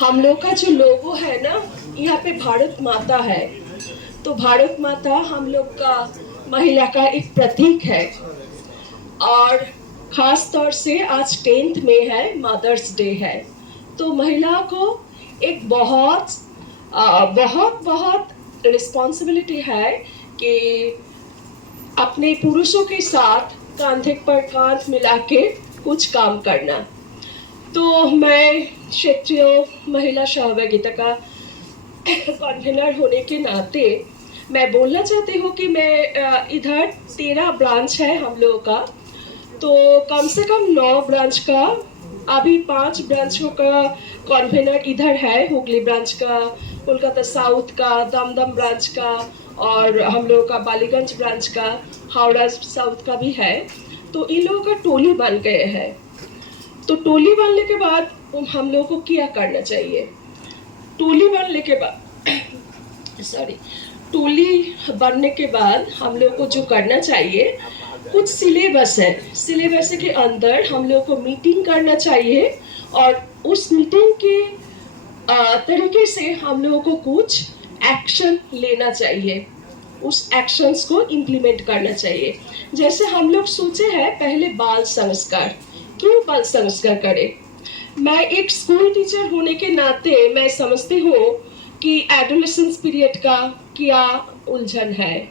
हम लोग का जो लोगो है ना, यहाँ पे भारत माता है। तो भारत माता हम लोग का महिला का एक प्रतीक है। और खास तौर से आज 10th में है, मदर्स डे है। तो महिला को एक बहुत बहुत रिस्पॉन्सिबिलिटी है कि अपने पुरुषों के साथ कंधे पर कांध मिला के कुछ काम करना। तो मैं क्षेत्रीय महिला सहभागिता का कन्वीनर होने के नाते मैं बोलना चाहती हूँ कि मैं इधर 13 ब्रांच है हम लोगों का, तो कम से कम 9 ब्रांच का, अभी 5 ब्रांचों का कन्वीनर इधर है, हुगली ब्रांच का, कोलकाता साउथ का, दमदम ब्रांच का, और हम लोगों का बालीगंज ब्रांच का, हावड़ा साउथ का भी है। तो इन लोगों का टोली बन गए हैं। तो टोली बनने के बाद हम लोगों को क्या करना चाहिए? टोली बनने के बाद टोली बनने के बाद हम लोग को जो करना चाहिए, कुछ सिलेबस है। सिलेबस के अंदर हम लोग को मीटिंग करना चाहिए और उस मीटिंग के तरीके से हम लोगों को कुछ एक्शन लेना चाहिए, उस एक्शंस को इम्प्लीमेंट करना चाहिए। जैसे हम लोग सोचे हैं पहले बाल संस्कार, क्यों बाल संस्कार करें? मैं एक स्कूल टीचर होने के नाते मैं समझती हूँ कि एडोलेसेंस पीरियड का क्या उलझन है,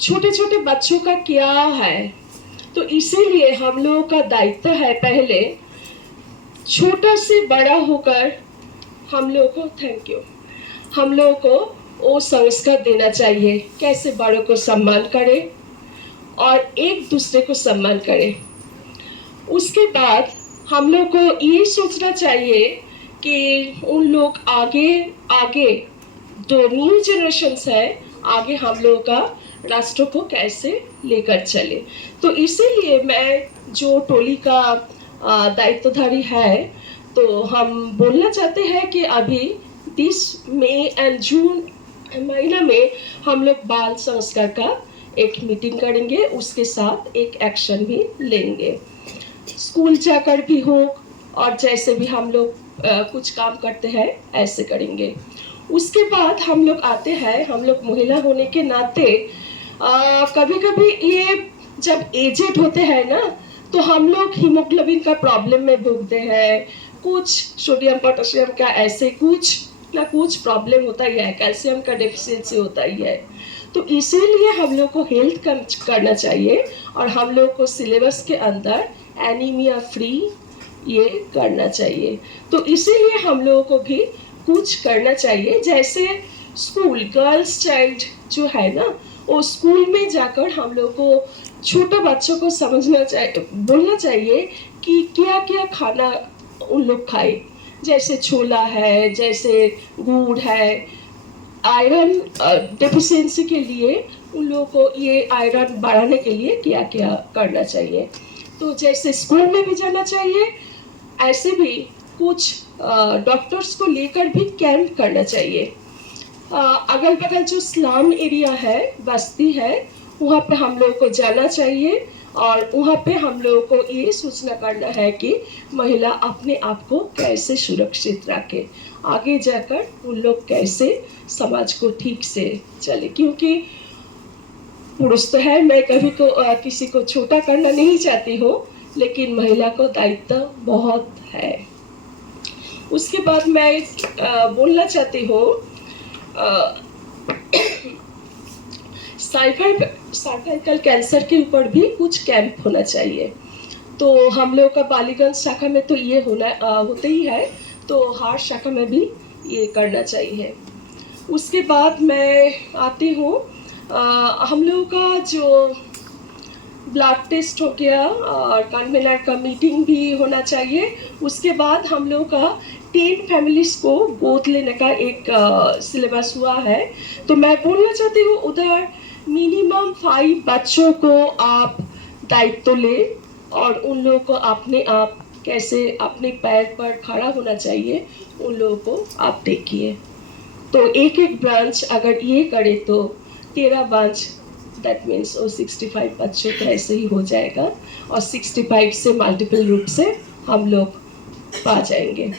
छोटे छोटे बच्चों का क्या है। तो इसीलिए हम लोगों का दायित्व है पहले छोटा से बड़ा होकर हम लोगों को हम लोगों को वो संस्कार देना चाहिए, कैसे बड़ों को सम्मान करें और एक दूसरे को सम्मान करें। उसके बाद हम लोग को ये सोचना चाहिए कि उन लोग आगे जो न्यू जनरेशन्स है, आगे हम लोगों का राष्ट्र को कैसे लेकर चले। तो इसीलिए मैं जो टोली का दायित्वधारी है, तो हम बोलना चाहते हैं कि अभी 30 मई और जून महीना में हम लोग बाल संस्कार का एक मीटिंग करेंगे, उसके साथ एक एक्शन भी लेंगे। स्कूल जाकर भी हो और जैसे भी हम लोग कुछ काम करते हैं ऐसे करेंगे। उसके बाद हम लोग आते हैं, हम लोग महिला होने के नाते कभी कभी ये जब एजेड होते हैं ना, तो हम लोग हीमोग्लोबिन का प्रॉब्लम में भुगते हैं, कुछ सोडियम पोटेशियम का ऐसे कुछ ना कुछ प्रॉब्लम होता ही है, कैल्शियम का डेफिशिएंसी होता ही है। तो इसीलिए हम लोग को हेल्थ करना चाहिए और हम लोग को सिलेबस के अंदर एनीमिया फ्री ये करना चाहिए। तो इसीलिए हम लोगों को भी कुछ करना चाहिए। जैसे स्कूल गर्ल्स चाइल्ड जो है ना, वो स्कूल में जाकर हम लोग को छोटे बच्चों को समझना चाहिए, बोलना चाहिए कि क्या क्या खाना उन लोग खाए। जैसे छोला है, जैसे गुड़ है, आयरन डेफिशिएंसी के लिए उन लोगों को ये आयरन बढ़ाने के लिए क्या क्या करना चाहिए। तो जैसे स्कूल में भी जाना चाहिए, ऐसे भी कुछ डॉक्टर्स को लेकर भी कैंप करना चाहिए। अगल बगल जो स्लम एरिया है, बस्ती है, वहाँ पे हम लोगों को जाना चाहिए और वहाँ पे हम लोगों को ये सूचना करना है कि महिला अपने आप को कैसे सुरक्षित रखे, आगे जाकर उन लोग कैसे समाज को ठीक से चले। क्योंकि पुरुष तो है, मैं कभी को किसी को छोटा करना नहीं चाहती हूँ, लेकिन महिला को दायित्व बहुत है। उसके बाद मैं बोलना चाहती हूँ सर्वाइकल कैंसर के ऊपर भी कुछ कैंप होना चाहिए। तो हम लोग का बालीगंज शाखा में तो ये होते ही है, तो हार्ट शाखा में भी ये करना चाहिए। उसके बाद मैं आती हूँ, हम लोगों का जो ब्लड टेस्ट हो गया और कन्वीनर का मीटिंग भी होना चाहिए। उसके बाद हम लोग का 10 फैमिलीज को गोद लेने का एक सिलेबस हुआ है। तो मैं बोलना चाहती हूँ उधर मिनिमम 5 बच्चों को आप दायित्व ले और उन लोगों को अपने आप कैसे अपने पैर पर खड़ा होना चाहिए, उन लोगों को आप देखिए। तो एक एक ब्रांच अगर ये करे तो 13 ब्रांच, दैट मीन्स वो 65 बच्चों तो ऐसे ही हो जाएगा और 65 से मल्टीपल रूप से हम लोग पा जाएंगे।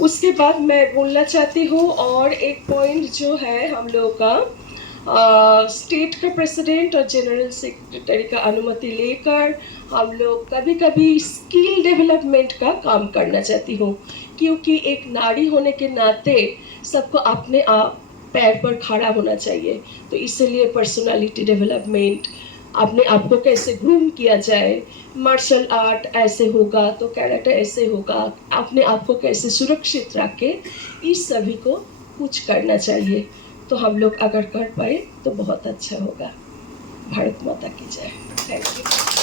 उसके बाद मैं बोलना चाहती हूँ और एक पॉइंट जो है हम लोगों का स्टेट का प्रेसिडेंट और जनरल सेक्रेटरी का अनुमति लेकर हम लोग कभी कभी स्किल डेवलपमेंट का काम करना चाहती हूँ, क्योंकि एक नारी होने के नाते सबको अपने आप पैर पर खड़ा होना चाहिए। तो इसलिए पर्सनालिटी डेवलपमेंट, अपने आप को कैसे ग्रूम किया जाए, मार्शल आर्ट ऐसे होगा तो कैरेक्टर ऐसे होगा, अपने आप को कैसे सुरक्षित रखे, इस सभी को कुछ करना चाहिए। तो हम लोग अगर कर पाए तो बहुत अच्छा होगा। भारत माता की जय। Thank you.